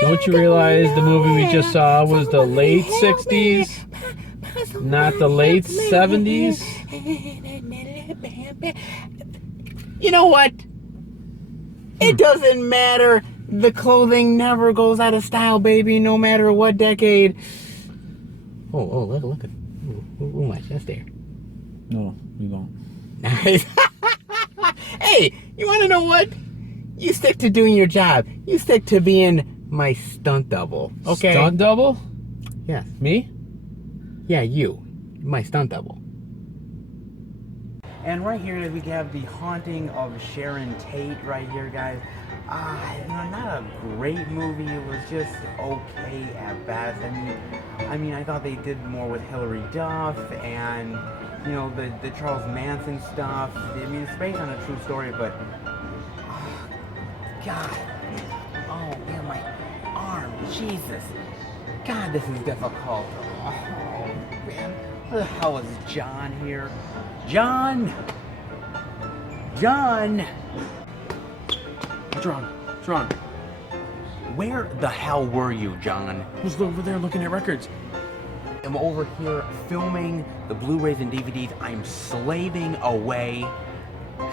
Don't you realize the movie we just saw was the late 60s, not the late 70s? You know what? It doesn't matter. The clothing never goes out of style, baby, no matter what decade. Oh, look at who much that's there. No, we won't. Nice. Hey, you want to know what? You stick to doing your job. You stick to being my stunt double. Okay. Stunt double? Yes. Me? Yeah, you. My stunt double. And right here we have the haunting of Sharon Tate right here, guys. Not a great movie. It was just okay at best. I mean, I thought they did more with Hilary Duff and, the Charles Manson stuff. I mean, it's based on a true story, but, God. Oh, man, my arm. Jesus. God, this is difficult. Oh, man. Where the hell is John here? John! What's wrong? What's wrong? Where the hell were you, John? I was over there looking at records. I'm over here filming the Blu-rays and DVDs. I'm slaving away.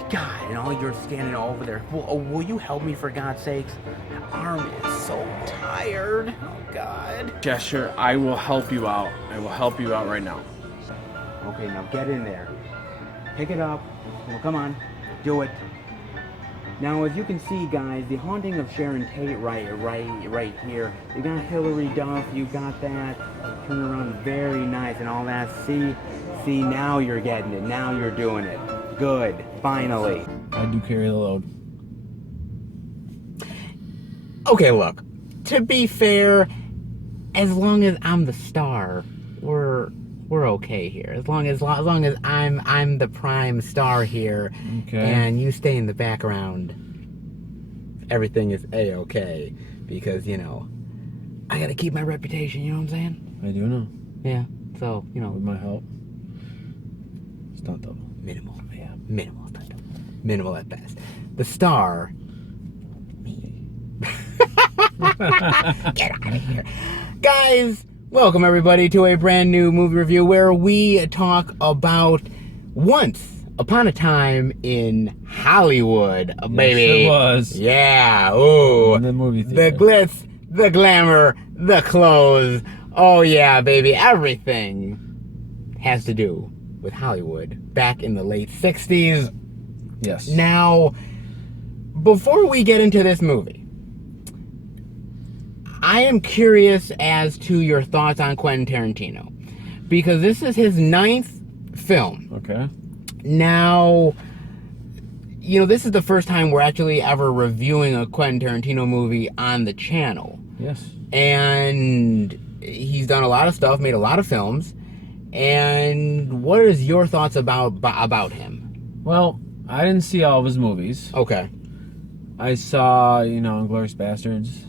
God, and all you're standing over there. Will you help me, for God's sakes? My arm is so tired. Oh, God. Yeah, sure. I will help you out. I will help you out right now. Okay, now get in there. Pick it up. Well, come on. Do it. Now, as you can see, guys, the haunting of Sharon Tate right here. You got Hilary Duff. You got that. Turn around, very nice and all that. See, now you're getting it. Now you're doing it. Good. Finally. I do carry the load. Okay, look. To be fair, as long as I'm the star, we're okay here. As long as I'm the prime star here, okay, and you stay in the background, everything is a-okay. Because I gotta keep my reputation. You know what I'm saying? I do know. Yeah. So with my help, stunt double. Minimal. Yeah. Minimal stunt double. Minimal at best. The star. Me. Get out of here, guys. Welcome, everybody, to a brand new movie review where we talk about Once Upon a Time in Hollywood, baby. Yes, it was. Yeah. Ooh. The movie theater. The glitz, the glamour, the clothes. Oh, yeah, baby. Everything has to do with Hollywood back in the late 60s. Yes. Now, before we get into this movie, I am curious as to your thoughts on Quentin Tarantino, because this is his 9th film. Okay. Now, this is the first time we're actually ever reviewing a Quentin Tarantino movie on the channel. Yes. And he's done a lot of stuff, made a lot of films. And what is your thoughts about him? Well, I didn't see all of his movies. Okay. I saw, Inglourious Bastards.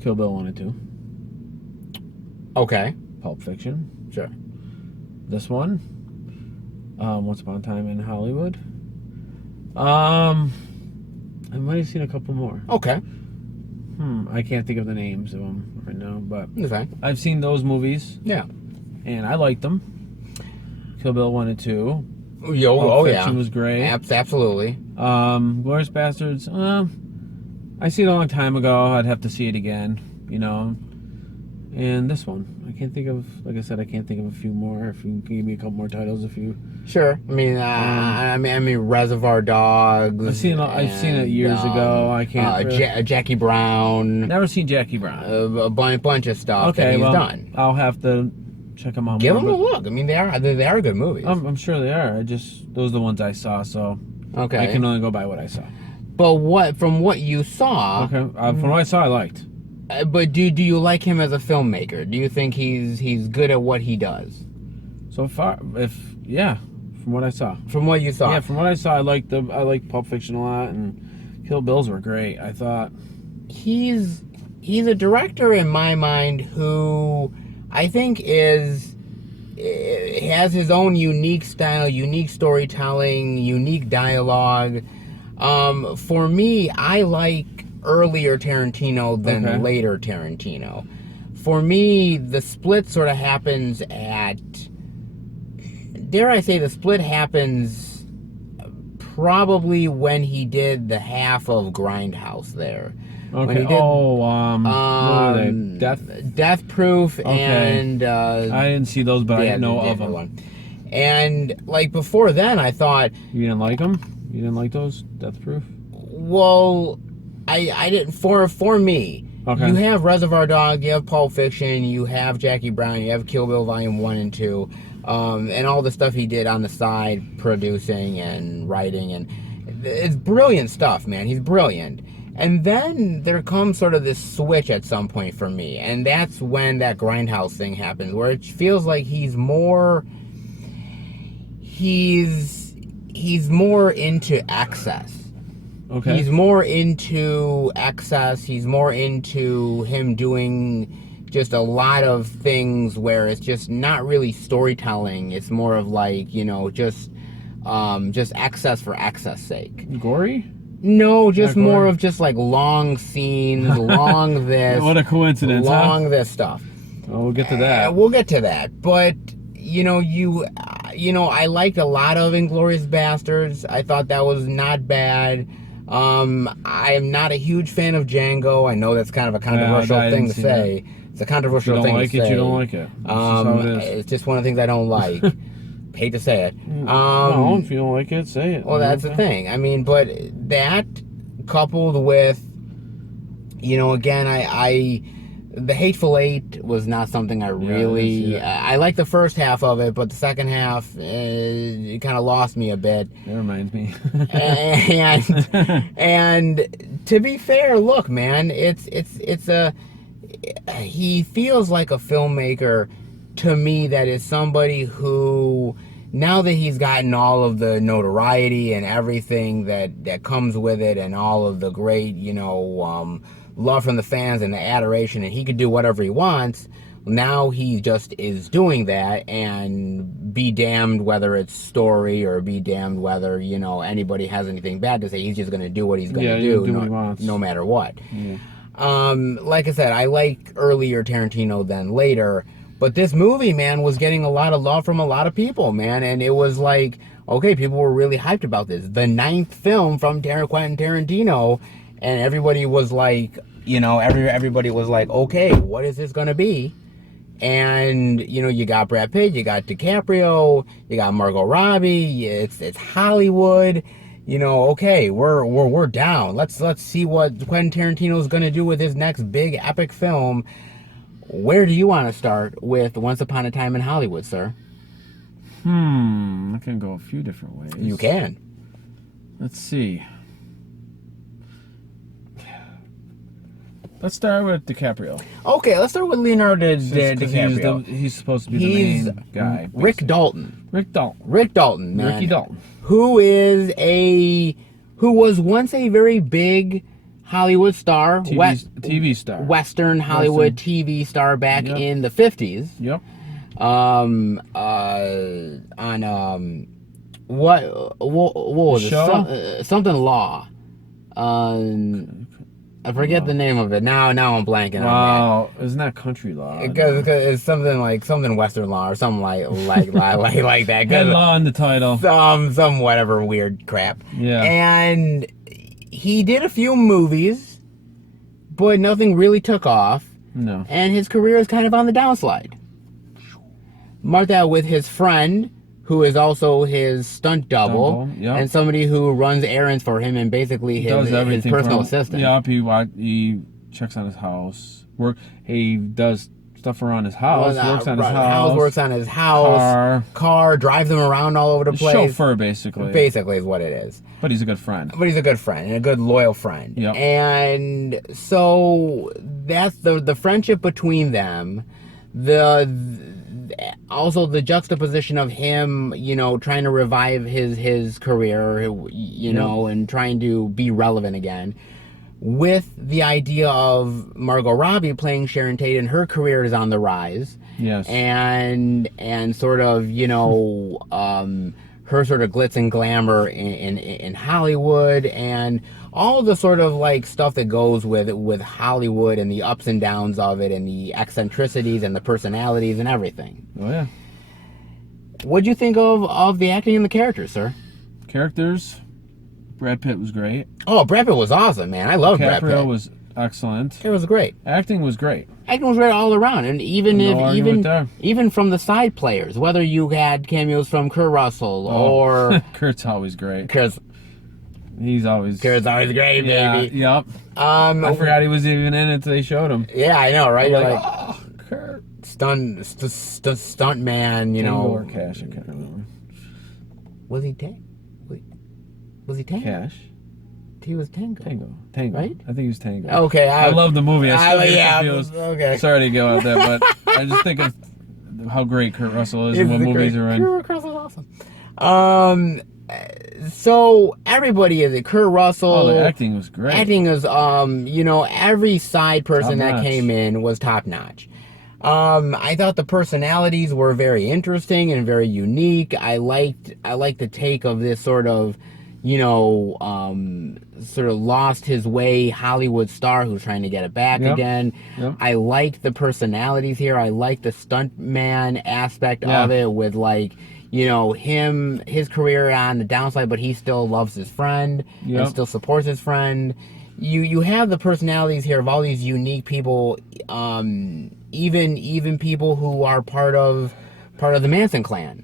Kill Bill 1 and 2. Okay. Pulp Fiction. Sure. This one. Once Upon a Time in Hollywood. I might have seen a couple more. Okay. I can't think of the names of them right now, but Okay. I've seen those movies. Yeah. And I liked them. Kill Bill 1 and 2. Pulp Fiction was great. Absolutely. Inglourious Bastards. I seen it a long time ago. I'd have to see it again, And this one, I can't think of. Like I said, I can't think of a few more. If you can give me a couple more titles, a few. Sure. I mean, Reservoir Dogs. I've seen it years ago. I can't. Jackie Brown. Never seen Jackie Brown. A bunch of stuff that he's done. I'll have to check them out. Give them a look. I mean, they are good movies. I'm sure they are. Those are the ones I saw. So okay, I can only go by what I saw. But from what you saw, okay, from what I saw, I liked. But do you like him as a filmmaker? Do you think he's good at what he does? So far, from what I saw. From what you saw. Yeah, from what I saw, I liked Pulp Fiction a lot, and Kill Bills were great. I thought he's a director in my mind who I think has his own unique style, unique storytelling, unique dialogue. For me, I like earlier Tarantino than later Tarantino. For me, the split sort of happens at, dare I say, the split happens probably when he did the half of Grindhouse there. Okay. When he did, what were they? Death Proof and I didn't see those, but I didn't know of them. One. And like before then, I thought, you didn't like them. You didn't like those Death Proof? Well, I didn't. For me, you have Reservoir Dogs, you have Pulp Fiction, you have Jackie Brown, you have Kill Bill Volume 1 and 2, and all the stuff he did on the side, producing and writing, and it's brilliant stuff, man. He's brilliant. And then there comes sort of this switch at some point for me, and that's when that Grindhouse thing happens, where it feels like he's more into excess. Okay. He's more into excess. He's more into him doing just a lot of things where it's just not really storytelling. It's more of like, you know, just excess for excess sake. Gory? No, just more of just like long scenes, long this. What a coincidence, long this stuff. Oh, we'll get to that. We'll get to that. But, you know, I liked a lot of Inglourious Bastards. I thought that was not bad. I am not a huge fan of Django. I know that's kind of a controversial thing to say. It's a controversial thing to say. You don't like it. It's just one of the things I don't like. Hate to say it. No, if you don't like it, say it. Well, that's the thing. I mean, but that coupled with, you know, again, The Hateful Eight was not something I really... I like the first half of it, but the second half, it kind of lost me a bit. That reminds me. and to be fair, look, man, he feels like a filmmaker to me that is somebody who, now that he's gotten all of the notoriety and everything that comes with it, and all of the great, you know, love from the fans and the adoration, and he could do whatever he wants, now he just is doing that, and be damned whether it's story or be damned whether, you know, anybody has anything bad to say. He's just going to do what he's going to do, what he wants. No matter what. Yeah. Like I said, I like earlier Tarantino than later, but this movie, man, was getting a lot of love from a lot of people, man, and it was like, okay, people were really hyped about this. The 9th film from Quentin Tarantino, and everybody was like, you know, everybody was like, okay, what is this gonna be? And, you know, you got Brad Pitt, you got DiCaprio, you got Margot Robbie, it's Hollywood. You know, okay, we're down. Let's see what Quentin Tarantino is gonna do with his next big epic film. Where do you want to start with Once Upon a Time in Hollywood, sir? I can go a few different ways. You can. Let's see. Let's start with DiCaprio. Okay, let's start with Leonardo DiCaprio. He's supposed to be the main guy. Rick Dalton. Rick Dalton, man. Ricky Dalton. Who was once a very big Hollywood star, TV star, Western Hollywood TV star back in the 50s. Yep. What was it? Something Law. I forget the name of it. Now I'm blanking on that. Wow, isn't that Country Law? Because it's something Western Law or something like that. Got law in the title. Some whatever weird crap. Yeah. And he did a few movies, but nothing really took off. No. And his career is kind of on the downslide. Martha with his friend, who is also his stunt double, and somebody who runs errands for him and basically his personal assistant. Yep, he checks on his house. He does stuff around his house. Works on his house. Car. Drives him around all over the place. Chauffeur, basically. Basically is what it is. But he's a good friend. And a good loyal friend. Yep. And so that's the friendship between them. Also the juxtaposition of him, you know, trying to revive his career, you know, and trying to be relevant again, with the idea of Margot Robbie playing Sharon Tate, and her career is on the rise. Yes. And sort of, you know, her sort of glitz and glamour in Hollywood, and all of the sort of like stuff that goes with Hollywood and the ups and downs of it and the eccentricities and the personalities and everything. Oh yeah. What'd you think of the acting and the characters, sir? Characters, Brad Pitt was great. Oh, Brad Pitt was awesome, man. I love Brad Pitt. DiCaprio was excellent. It was great. Acting was great. Acting was great all around, and even from the side players, whether you had cameos from Kurt Russell or Kurt's always great. Kurt's always great, baby. Yep. I forgot he was even in it until they showed him. Yeah, I know, right? Like, oh, Kurt. Stunt man, you Tango know. or Cash, I can't remember. Was he Tango? Cash. He was Tango, right? I think he was Tango. Okay, I love the movie. Okay. Sorry to go out there, but I just think of how great Kurt Russell is and what movies are in. Kurt Russell's awesome. So everybody is it. Kurt Russell. Oh, the acting was great. Acting is, you know, every side person that came in was top notch. I thought the personalities were very interesting and very unique. I liked the take of this sort of, you know, sort of lost his way Hollywood star who's trying to get it back again. Yep. I liked the personalities here. I liked the stuntman aspect of it with, like, you know, his career on the downside, but he still loves his friend and still supports his friend. You have the personalities here of all these unique people, even people who are part of the Manson clan.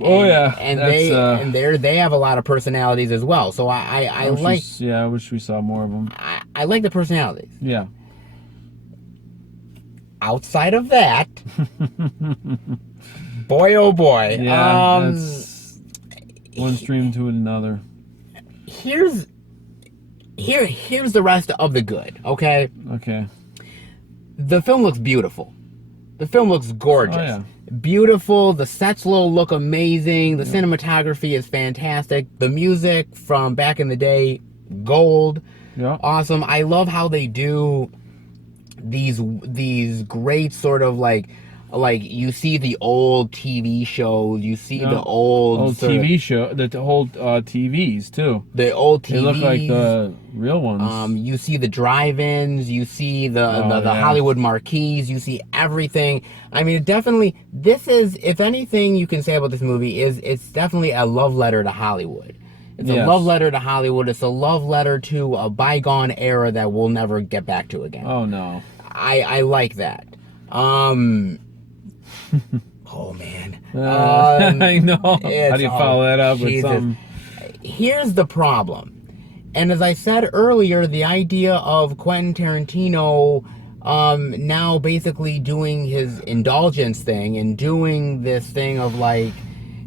And they have a lot of personalities as well. So I wish we saw more of them. I like the personalities. Yeah. Outside of that, boy oh boy. Yeah, that's one stream to another. Here's the rest of the good. Okay. Okay. The film looks beautiful. The film looks gorgeous. Oh, yeah. Beautiful. The sets look amazing. The cinematography is fantastic. The music from back in the day, gold. Yeah. Awesome. I love how they do these great sort of like you see the old TV shows, you see the old TV show, the old TVs too. The old TVs. They look like the real ones. You see the drive-ins, you see the Hollywood marquees, you see everything. I mean, this is, if anything you can say about this movie, it's definitely a love letter to Hollywood. It's a love letter to Hollywood. It's a love letter to a bygone era that we'll never get back to again. Oh no. I like that. Oh man. I know. How do you follow that up with something? Here's the problem. And as I said earlier, the idea of Quentin Tarantino now basically doing his indulgence thing and doing this thing of like,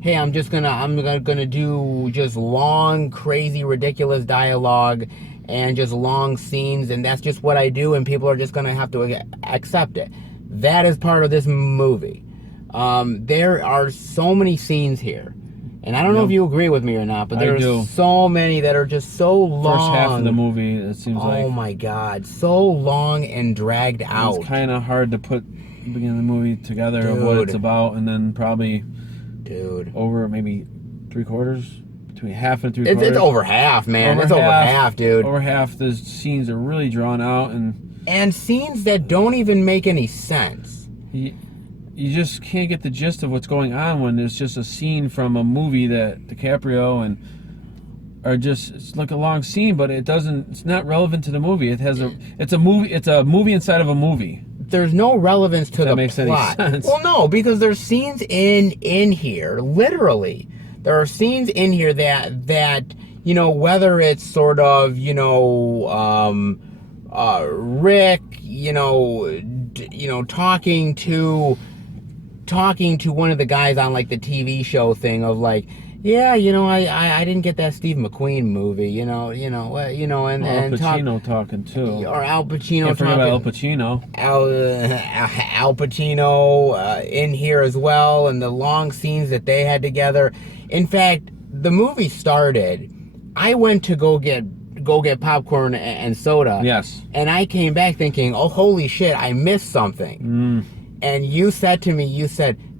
hey, I'm gonna do just long, crazy, ridiculous dialogue and just long scenes, and that's just what I do, and people are just gonna have to accept it. That is part of this movie. There are so many scenes here, and I don't know if you agree with me or not, but there are so many that are just so long. First half of the movie, it seems like. Oh my God, so long and dragged out. It's kind of hard to put the beginning of the movie together of what it's about, and then probably over maybe 3/4, between half and 3/4. It's over half, man. It's over half, dude. Over half. The scenes are really drawn out and scenes that don't even make any sense. You just can't get the gist of what's going on when there's just a scene from a movie that DiCaprio and are just, it's like a long scene, but it's not relevant to the movie. It's a movie inside of a movie. There's no relevance to the plot. Makes any sense. Well, no, because there's scenes in here, literally. There are scenes in here that you know, whether it's sort of, you know, Rick, you know, talking to one of the guys on like the TV show thing of like, yeah, you know, I didn't get that Steve McQueen movie, and Al Pacino talking too, or Al Pacino talking. Al Pacino. Al Pacino in here as well, and the long scenes that they had together. In fact, the movie started. I went to go get popcorn and soda. Yes. And I came back thinking, oh, holy shit, I missed something. And you said to me,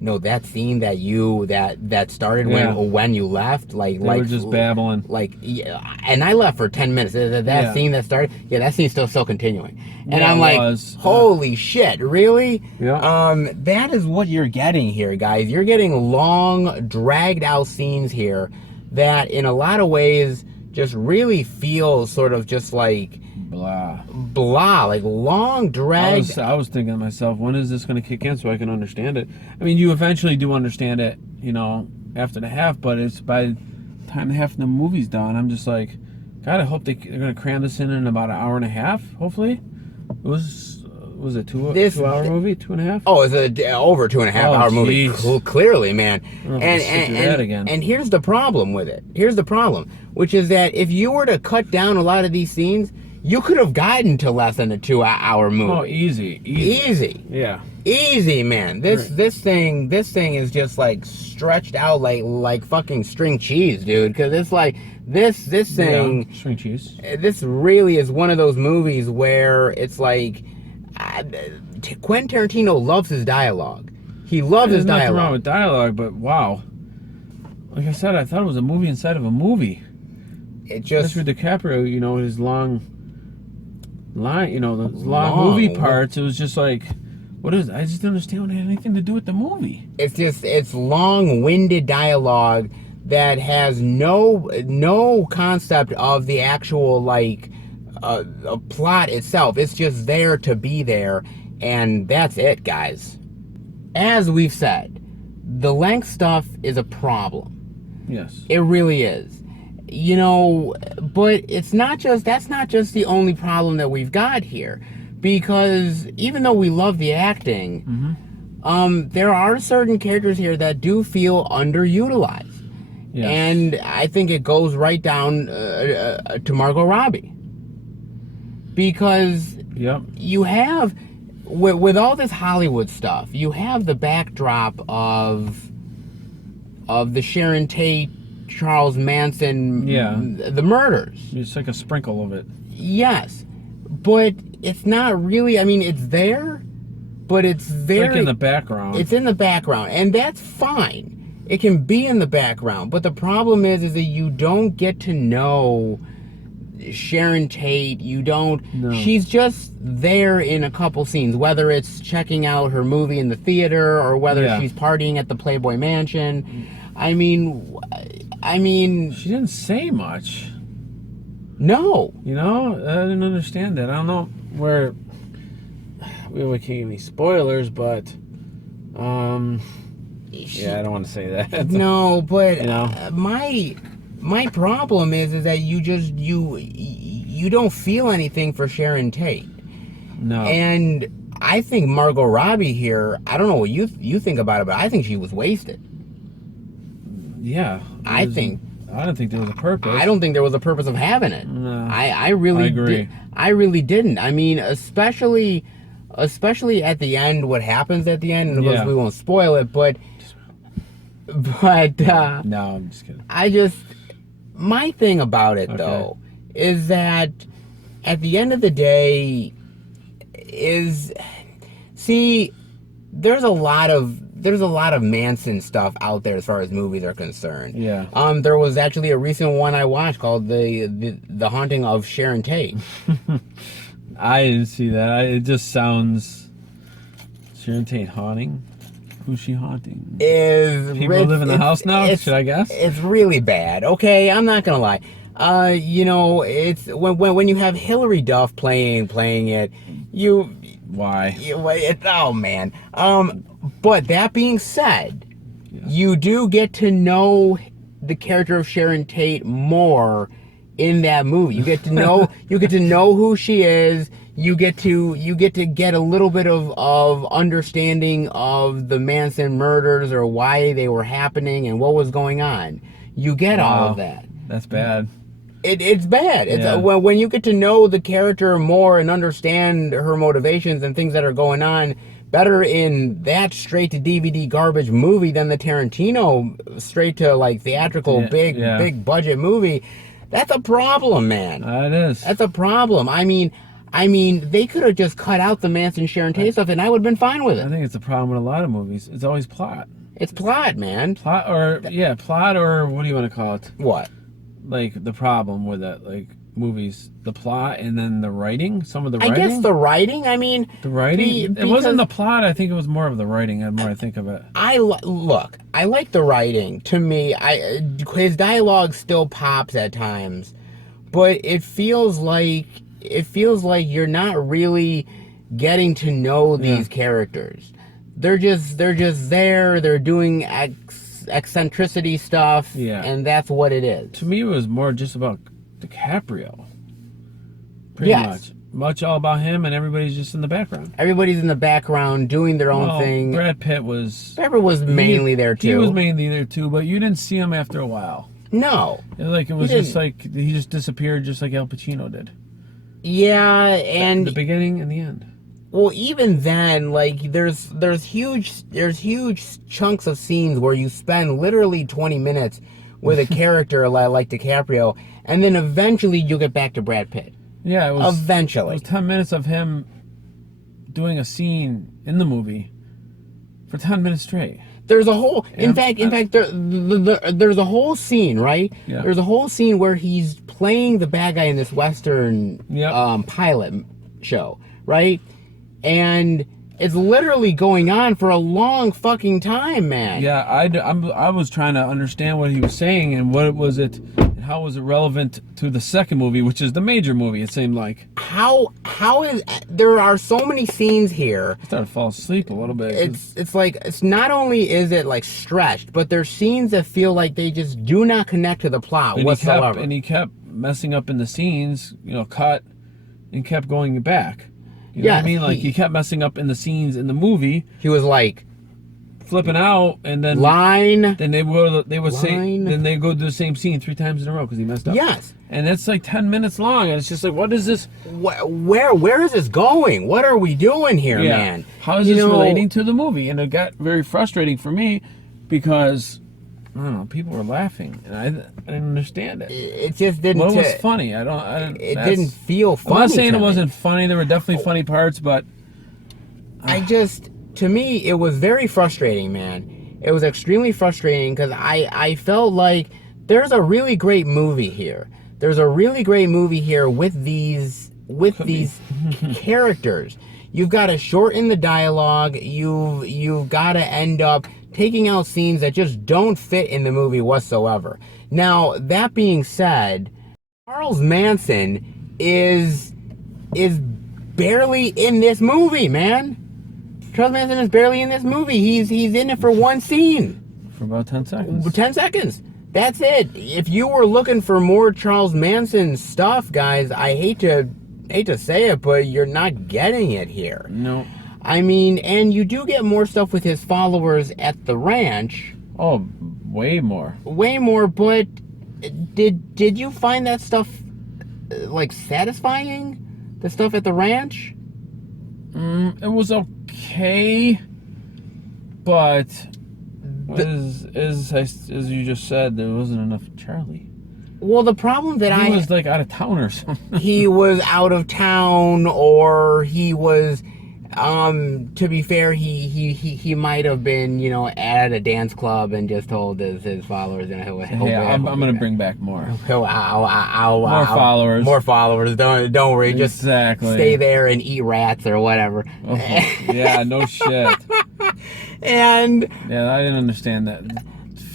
no, that scene that started when you left, they were just babbling. Yeah, and I left for 10 minutes. That scene that started, that scene's still continuing. And Yeah, I'm like, holy shit, really? Yeah. That is what you're getting here, guys. You're getting long, dragged out scenes here that, in a lot of ways, just really feel sort of just like blah, like long drag. I was thinking to myself, when is this going to kick in so I can understand it? I mean, you eventually do understand it, after the half, but it's by the time the half of the movie's done, I'm just like, God, I hope they're going to cram this in about an hour and a half, hopefully. It was it 2-hour movie, 2.5? Oh, it's over 2.5 hour movie. Clearly, man. And here's the problem with it. Here's the problem, which is that if you were to cut down a lot of these scenes, you could have gotten to less than a 2-hour movie. Oh, easy. Yeah. Easy, man. This thing is just like stretched out like fucking string cheese, dude. Because it's like this thing. String cheese. This really is one of those movies where it's like Quentin Tarantino loves his dialogue. He loves his dialogue. There's nothing wrong with dialogue, but wow. Like I said, I thought it was a movie inside of a movie. It just with DiCaprio, his long line, those long movie parts. It was just like, what is it? I just didn't understand what it had anything to do with the movie. It's long-winded dialogue that has no concept of the actual a plot itself. It's just there to be there, and that's it, guys. As we've said, the length stuff is a problem. Yes. It really is. But that's not just the only problem that we've got here, because even though we love the acting, there are certain characters here that do feel underutilized. Yes. And I think it goes right down to Margot Robbie. Because you have, with all this Hollywood stuff, you have the backdrop of the Sharon Tate, Charles Manson, the murders. It's like a sprinkle of it. Yes. But it's not really, I mean, it's there, but it's very... It's like in the background. It's in the background, and that's fine. It can be in the background, but the problem is that you don't get to know Sharon Tate. You don't... No. She's just there in a couple scenes, whether it's checking out her movie in the theater or whether she's partying at the Playboy Mansion. I mean... She didn't say much. No. I didn't understand that. I don't know where... We can't give any spoilers, but... I don't want to say that. No, but my problem is that you don't feel anything for Sharon Tate. No. And I think Margot Robbie here, I don't know what you think about it, but I think she was wasted. Yeah. I don't think there was a purpose. I don't think there was a purpose of having it. No. I really agree. I really didn't. I mean, especially at the end, what happens at the end, and of course we won't spoil it, but no, I'm just kidding. My thing about it though is that at the end of the day there's a lot of Manson stuff out there as far as movies are concerned. Yeah. There was actually a recent one I watched called the Haunting of Sharon Tate. I didn't see that. It just sounds... Sharon Tate haunting? Who's she haunting? People live in the house now? Should I guess? It's really bad. Okay, I'm not gonna lie. It's when you have Hilary Duff playing it, why? Oh man. But that being said, you do get to know the character of Sharon Tate more in that movie. You get to know who she is. You get to get a little bit of understanding of the Manson murders, or why they were happening and what was going on. You get all of that. That's bad. It's bad. It's when you get to know the character more and understand her motivations and things that are going on better in that straight to DVD garbage movie than the Tarantino straight to theatrical big budget movie. That's a problem, man. It is. That's a problem. I mean, I mean, they could have just cut out the Manson Sharon Tate stuff, and I would have been fine with I it. think it's the problem with a lot of movies. It's always plot. It's plot, man. Plot or what do you want to call it? What? Like the problem with it, like movies, the plot and then the writing. Some of the I writing. guess the writing. I mean, The writing. It wasn't because the plot. I think it was more of the writing. The more I think of it. look. I like the writing. To me, his dialogue still pops at times, but it feels like you're not really getting to know these characters. They're just there. They're doing eccentricity stuff, and that's what it is. To me, it was more just about DiCaprio. Pretty much all about him, and everybody's just in the background. Everybody's in the background doing their own thing. Brad Pitt was mainly there too. He was mainly there too, but you didn't see him after a while. No, It was just like he just disappeared, just like Al Pacino did. Yeah, and the beginning and the end. Well, even then, like there's huge chunks of scenes where you spend literally 20 minutes with a character like DiCaprio, and then eventually you get back to Brad Pitt. Yeah, it was eventually. It was 10 minutes of him doing a scene in the movie for 10 minutes straight. There's a whole, in fact, there's a whole scene, right? Yeah. There's a whole scene where he's playing the bad guy in this Western pilot show, right? And it's literally going on for a long fucking time, man. Yeah, I was trying to understand what he was saying and what was it, and how was it relevant to the second movie, which is the major movie. It seemed like how is there are so many scenes here. I started to fall asleep a little bit. It's like it's not only is it like stretched, but there's scenes that feel like they just do not connect to the plot whatsoever. He kept messing up in the scenes, cut and kept going back. You know what I mean? Like he kept messing up in the scenes in the movie. He was like flipping out, and then then they would say then they go do the same scene 3 times in a row because he messed up. Yes, and it's like 10 minutes long, and it's just like, what is this? Where is this going? What are we doing here, man? How is this relating to the movie? And it got very frustrating for me because I don't know, people were laughing, and I didn't understand it. It just didn't. Well, it was funny. It didn't feel funny. I'm not saying it wasn't funny. There were definitely funny parts, but to me, it was very frustrating, man. It was extremely frustrating because I felt like there's a really great movie here. There's a really great movie here with these characters. You've got to shorten the dialogue. You've got to end up taking out scenes that just don't fit in the movie whatsoever. Now, that being said, Charles Manson is barely in this movie, man. Charles Manson is barely in this movie. He's in it for one scene. For about 10 seconds. 10 seconds. That's it. If you were looking for more Charles Manson stuff, guys, I hate to say it, but you're not getting it here. No. I mean, and you do get more stuff with his followers at the ranch. Oh, way more. Way more, but did you find that stuff like satisfying? The stuff at the ranch? It was okay, but as you just said, there wasn't enough Charlie. Well, the problem that he was like out of town or something. He was out of town, or he was. To be fair, he might have been, at a dance club and just told his followers, I'm gonna bring back more. More followers. More followers. Don't worry. Just stay there and eat rats or whatever. Oh, yeah, no shit. And yeah, I didn't understand that.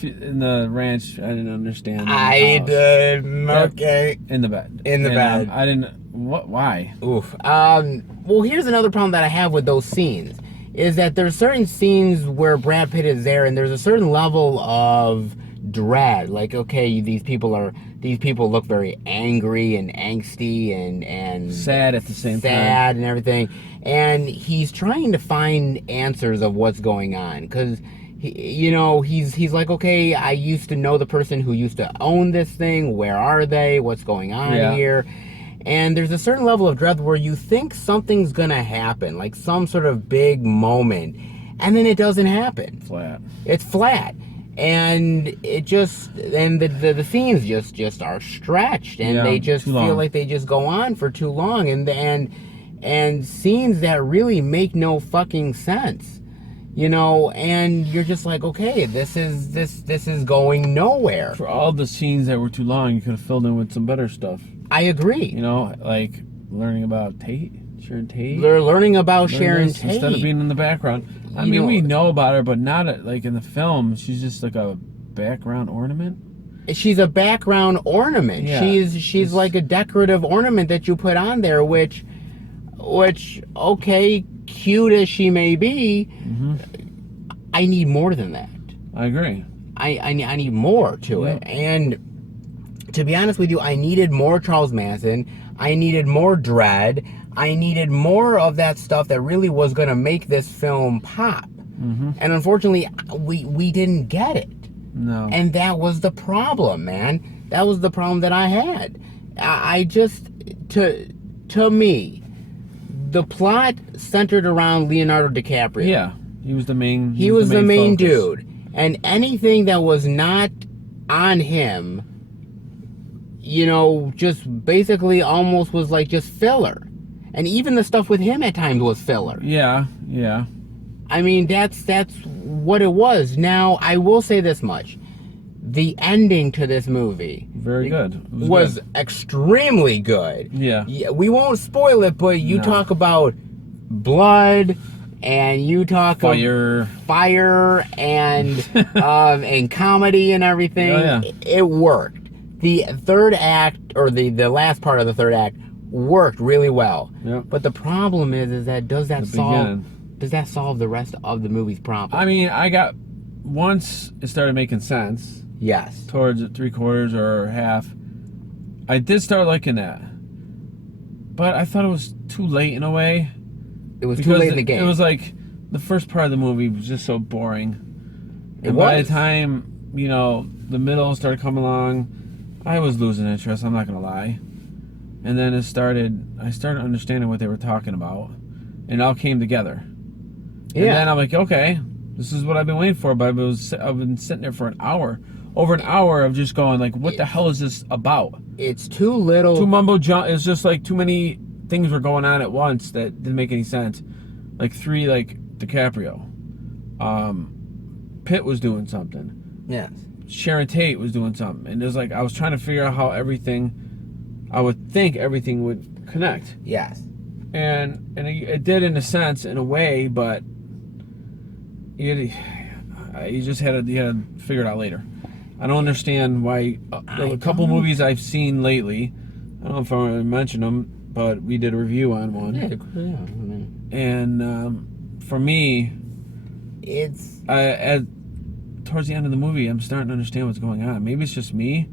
In the ranch, I didn't understand. I did. Okay. In the bed. I didn't. What? Why? Oof. Well, here's another problem that I have with those scenes, is that there's certain scenes where Brad Pitt is there, and there's a certain level of dread. Like, okay, these people look very angry and angsty and sad at the same time. Sad and everything, and he's trying to find answers of what's going on, because he's like, okay, I used to know the person who used to own this thing. Where are they? What's going on here? And there's a certain level of dread where you think something's gonna happen, like some sort of big moment, and then it doesn't happen. Flat. It's flat. And the scenes just are stretched, and they just feel like they just go on for too long, and and scenes that really make no fucking sense. You know, and you're just like, okay, this is going nowhere. For all the scenes that were too long, you could have filled in with some better stuff. I agree. You know, like learning about Sharon Tate. They're learning about Sharon Tate instead of being in the background. I mean, we know about her, but not like in the film. She's just like a background ornament. She's a background ornament. Yeah. She's like a decorative ornament that you put on there, which okay, cute as she may be, I need more than that. I agree. I need more to it. And to be honest with you, I needed more Charles Manson. I needed more dread. I needed more of that stuff that really was going to make this film pop. And unfortunately, we didn't get it. No. And that was the problem, man. That was the problem that I had. I just, to me, the plot centered around Leonardo DiCaprio. Yeah, he was the main. He was the main focus. dude, and anything that was not on him, you know, just basically almost was like just filler. And even the stuff with him at times was filler. Yeah. I mean, that's what it was. Now, I will say this much. The ending to this movie Very good. was extremely good. Yeah. We won't spoil it, but you talk about blood and you talk fire and and comedy and everything. Oh, yeah. It worked. The third act, or the last part of the third act, worked really well. Yep. But the problem is that does that solve the rest of the movie's problem? I mean, once it started making sense. Yes. Towards 3/4 or half, I did start liking that. But I thought it was too late in a way. It was too late in the game. It was like the first part of the movie was just so boring. And by the time, you know, the middle started coming along, I was losing interest, I'm not gonna lie. And then I started understanding what they were talking about. And it all came together. And then I'm like, okay, this is what I've been waiting for, but I've been sitting there for over an hour of just going like, what the hell is this about? It's too little. Too mumbo jumbo. It's just like too many things were going on at once that didn't make any sense. Like DiCaprio. Pitt was doing something. Yes. Sharon Tate was doing something. And it was like, I was trying to figure out how I would think everything would connect. Yes. And it did in a way, but you just had to figure it out later. I don't understand why. A couple movies I've seen lately, I don't know if I want to mention them, but we did a review on one. Yeah. And for me, it's towards the end of the movie, I'm starting to understand what's going on. Maybe it's just me,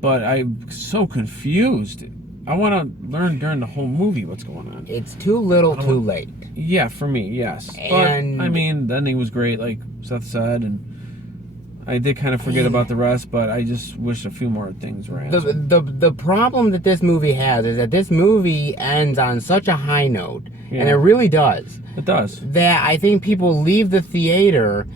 but I'm so confused. I want to learn during the whole movie what's going on. It's too little, too late. Yeah, for me, yes. And but I mean, the ending was great, like Seth said, and I did kind of forget about the rest, but I just wish a few more things were answered. The problem that this movie has is that this movie ends on such a high note, and it really does. It does. That I think people leave the theater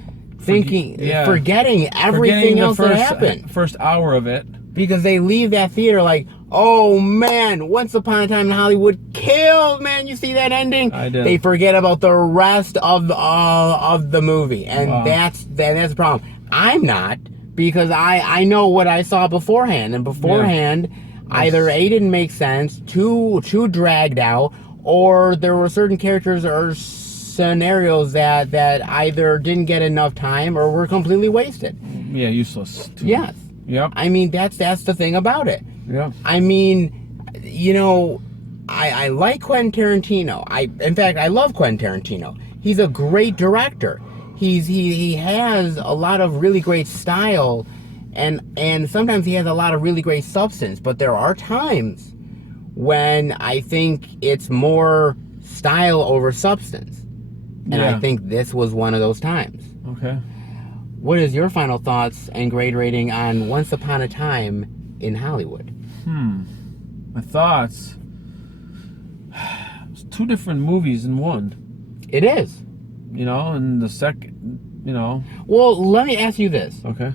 forgetting everything else that happened. First hour of it. Because they leave that theater like, oh man, Once Upon a Time in Hollywood killed, man. You see that ending? I did. They forget about the rest of the movie, and that's the problem. I'm not, because I know what I saw beforehand, and beforehand, either A, didn't make sense, too dragged out, or there were certain characters or scenarios that either didn't get enough time or were completely wasted. Yeah, useless. Yes. Yep. I mean, that's the thing about it. Yeah. I mean, you know, I like Quentin Tarantino. In fact, I love Quentin Tarantino. He's a great director. He has a lot of really great style, and sometimes he has a lot of really great substance. But there are times when I think it's more style over substance, and I think this was one of those times. Okay. What is your final thoughts and grade rating on Once Upon a Time in Hollywood? My thoughts. It's two different movies in one. It is. You know, and the second, you know. Well, let me ask you this. Okay.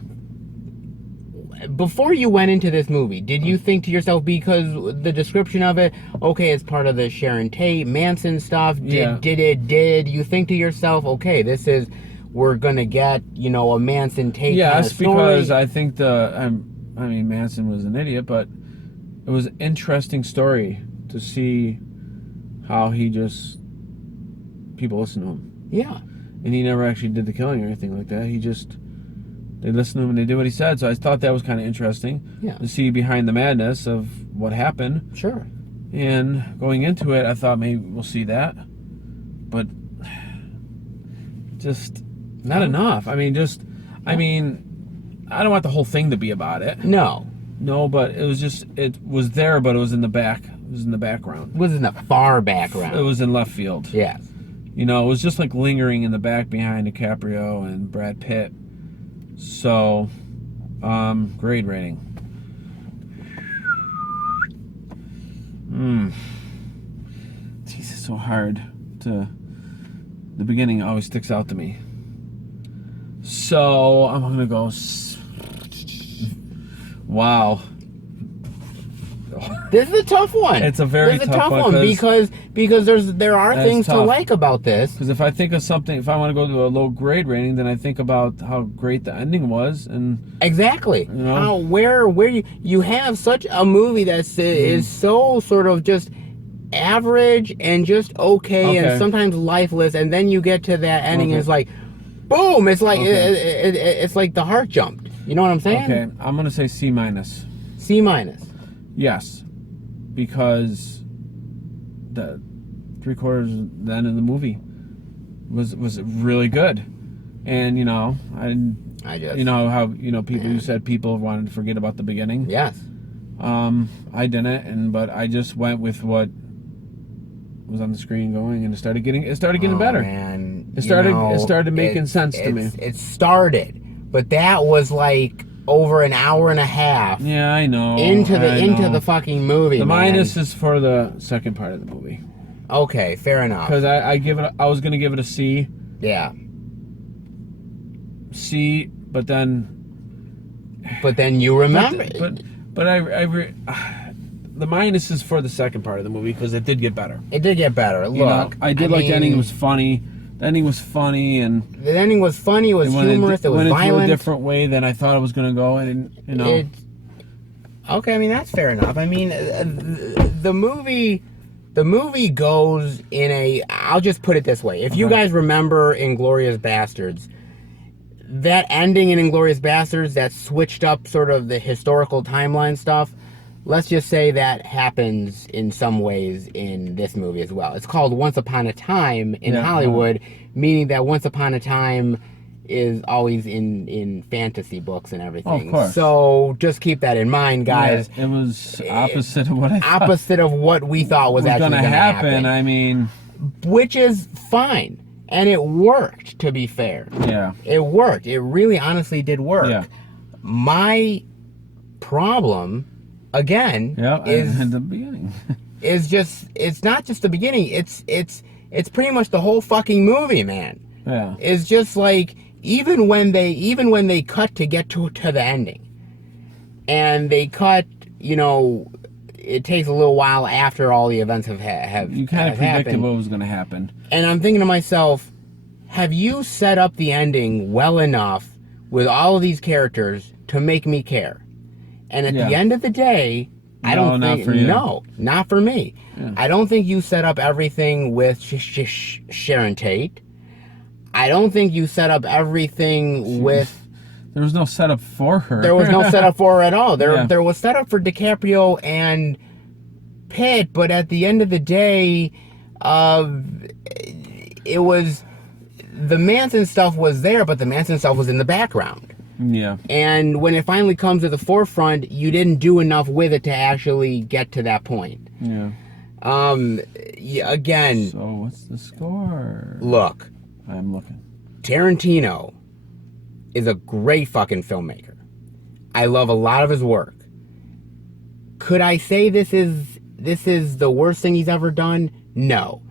before you went into this movie, did you think to yourself, because the description of it, okay, it's part of the Sharon Tate, Manson stuff, did you think to yourself, okay, we're gonna get, a Manson Tate kind of story? Because I think Manson was an idiot, but it was an interesting story to see how people listen to him. Yeah. And he never actually did the killing or anything like that. They listened to him and they did what he said. So I thought that was kind of interesting to see behind the madness of what happened. Sure. And going into it, I thought maybe we'll see that. But just not enough. I don't want the whole thing to be about it. No, but it was there, but it was in the back. It was in the background. It was in the far background. It was in left field. Yes. It was just like lingering in the back behind DiCaprio and Brad Pitt. So, grade rating. Jeez, it's so hard the beginning always sticks out to me. So, I'm gonna go, wow. This is a tough one. It's a very tough one because there are things to like about this. Because if I think of something, if I want to go to a low grade rating, then I think about how great the ending was, and exactly how where you have such a movie that is so sort of just average and just okay and sometimes lifeless, and then you get to that ending and it's like, boom! It's like it's like the heart jumped. You know what I'm saying? Okay, I'm gonna say C minus. C minus. Yes, because the 3/4 the end of the movie was really good, and I just how people you said people wanted to forget about the beginning. Yes. I didn't, but I just went with what was on the screen going, and it started getting better. Man, it started making sense to me. It started, but that was like over an hour and a half. Yeah, I know. Into the fucking movie. The minus is for the second part of the movie. Okay, fair enough. Because I was gonna give it a C. Yeah. C, but then you remember. The minus is for the second part of the movie because it did get better. It did get better. Look, I did like the ending. It was funny. The ending was funny, and the ending was funny. It was humorous. It was violent. Went into a different way than I thought it was going to go. And okay, that's fair enough. The movie goes in a. I'll just put it this way: if you guys remember *Inglourious Bastards*, that ending in *Inglourious Bastards* that switched up sort of the historical timeline stuff. Let's just say that happens in some ways in this movie as well. It's called Once Upon a Time in Hollywood, meaning that Once Upon a Time is always in fantasy books and everything. Oh, of course. So just keep that in mind, guys. Yeah, it was opposite of what I thought. Opposite of what we thought was actually going to happen. Which is fine. And it worked, to be fair. Yeah. It worked. It really honestly did work. Yeah. My problem... Again, is in the beginning. It's not just the beginning. It's pretty much the whole fucking movie, man. Yeah. It's just like even when they cut to get to the ending, and they cut, it takes a little while after all the events have you kind of predicted happened. What was going to happen. And I'm thinking to myself, have you set up the ending well enough with all of these characters to make me care? And at the end of the day, I don't think... Not for you. No, not for me. Yeah. I don't think you set up everything with Sharon Tate. I don't think you set up everything with... There was no setup for her. There was no setup for her at all. There was setup for DiCaprio and Pitt, but at the end of the day, it was... The Manson stuff was there, but the Manson stuff was in the background. Yeah. And when it finally comes to the forefront, you didn't do enough with it to actually get to that point. Yeah. Again. So what's the score? Look. I'm looking. Tarantino is a great fucking filmmaker. I love a lot of his work. Could I say this is the worst thing he's ever done? No.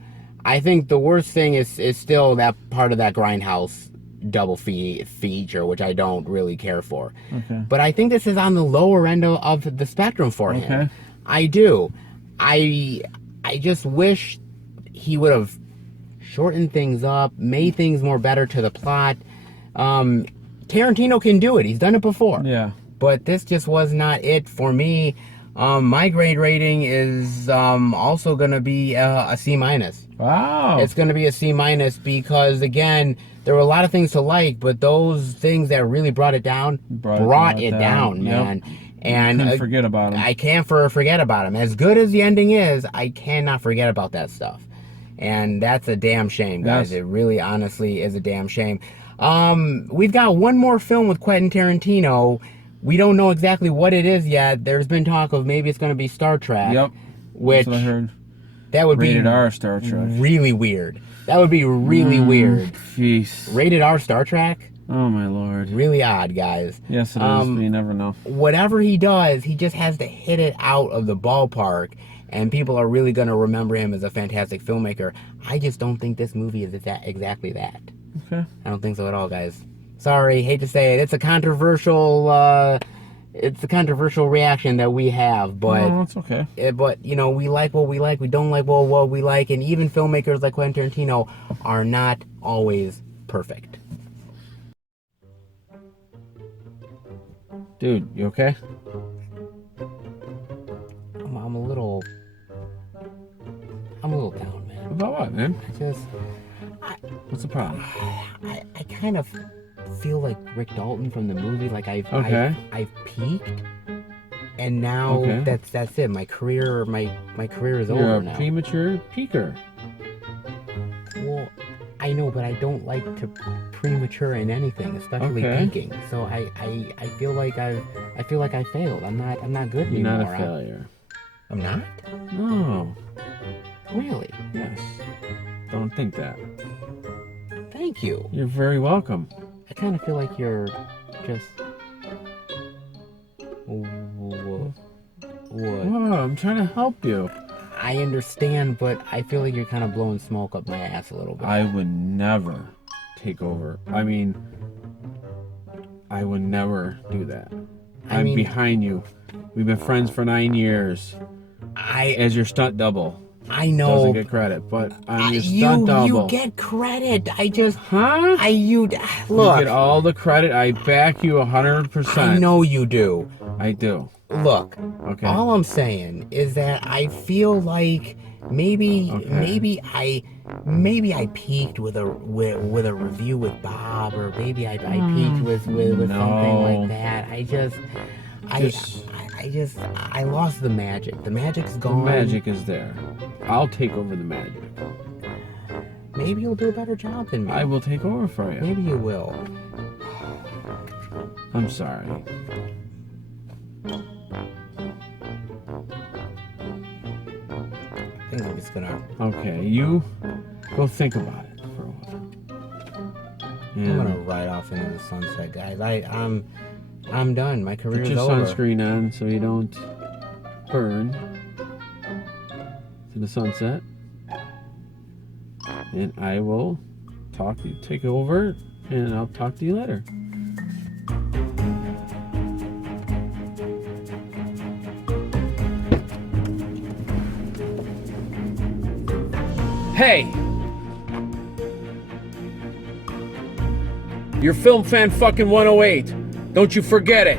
I think the worst thing is still that part of that Grindhouse double feature, which I don't really care for. Okay. But I think this is on the lower end of the spectrum for him. Okay. I do. I just wish he would have shortened things up, made things more better to the plot. Tarantino can do it. He's done it before. Yeah. But this just was not it for me. My grade rating is also going to be a C-. Wow. It's going to be a C- because, again, there were a lot of things to like, but those things that really brought it down, brought it down, man. Yep. And Couldn't forget about him. I can't forget about him. As good as the ending is, I cannot forget about that stuff. And that's a damn shame, guys. Yes. It really, honestly, is a damn shame. We've got one more film with Quentin Tarantino. We don't know exactly what it is yet. There's been talk of maybe it's going to be Star Trek. Yep. Which, that's what I heard. That would Rated be R Star Trek. really weird. That would be really weird. Jeez. Rated R Star Trek? Oh my lord. Really odd, guys. Yes, it is. But you never know. Whatever he does, he just has to hit it out of the ballpark, and people are really going to remember him as a fantastic filmmaker. I just don't think this movie is exactly that. Okay. I don't think so at all, guys. Sorry, hate to say it. It's a controversial reaction that we have, but No, it's okay. but you know, we like what we like, we don't like what we like, and even filmmakers like Quentin Tarantino are not always perfect. Dude, you okay? I'm a little down, man. About what, man? What's the problem? I kind of feel like Rick Dalton from the movie. Like I've peaked, and now that's it. My career is You're over a now. premature peaker. Well, I know, but I don't like to premature in anything, especially peaking. So I feel like I failed. I'm not good You're anymore. not a failure. I'm not? No. Really? Yes. Don't think that. Thank you. You're very welcome. I kind of feel like you're just... What? Oh, I'm trying to help you. I understand, but I feel like you're kind of blowing smoke up my ass a little bit. I would never take over. I mean, I would never do that. I'm behind you. We've been friends for 9 years. As your stunt double. I know. Doesn't get credit, but I'm your stunt double. You get credit. I just... Huh? Look. You get all the credit. I back you 100%. I know you do. I do. Look. Okay. All I'm saying is that I feel like maybe I peaked with a review with Bob, or maybe I peaked with something like that. I lost the magic. The magic's gone. The magic is there. I'll take over the magic. Maybe you'll do a better job than me. I will take over for you. Maybe you will. I'm sorry. I think I'm just gonna... Okay, you go think about it for a while. I'm gonna ride off into the sunset, guys. I'm done. My career's Put your over. sunscreen on so you don't burn to the sunset. And I will take over, and I'll talk to you later. Hey! You're Film Fan fucking 108. Don't you forget it.